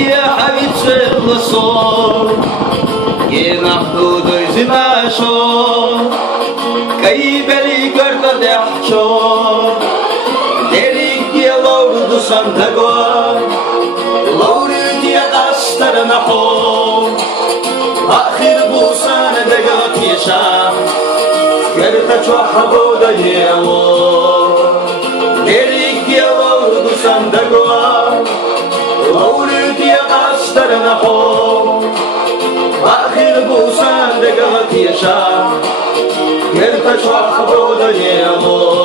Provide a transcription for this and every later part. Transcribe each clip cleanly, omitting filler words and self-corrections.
يا حبيبتي الصور ينحدو زماشو كي بلي قرد دحشو ديريك يا لورد سندقو لورد يا قستر نحو آخر بوسان دقات يشا كرتا چوحبو دنياو ديريك يا لورد سندقو لورد يا قستر نحو آخر بوسان دقات يشا كرتا چوحبو دنياو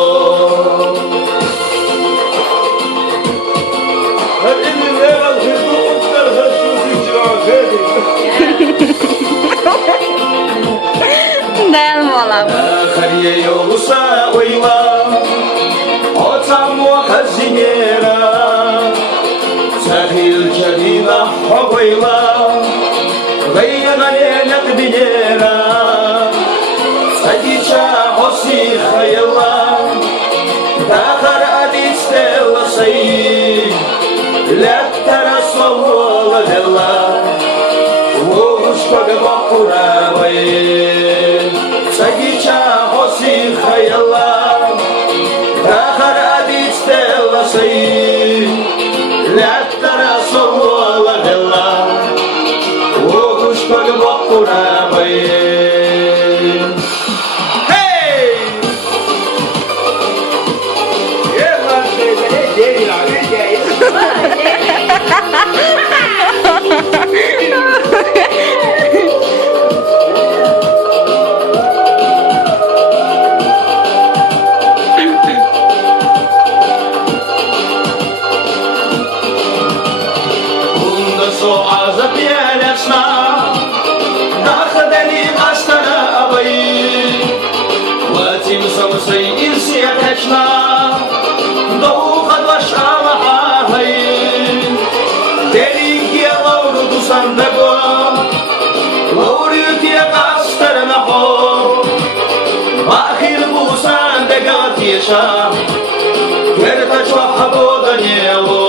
Dayan molam. Khariye yosa oiwa Otsamo khazinera Sahil chadina hoiwa Gayna lenak binera Sadicha hosi khayla Dakhar adistel say Let tarasawal della Wosh pagapura Sagicha hosi khayla Dakhar adit stella say Let tarasawal della Wosh pagapura Hey! Yeah, man, they so azap yerleşme Dakhadeli qastara abayı Vatim samsay irsiye teşna Doğuqad başama hayı Delik ya lavrudu sandago Lavrut ya qastara naho Akhir bu sandagat yaşa Kerta çvahabo danyevo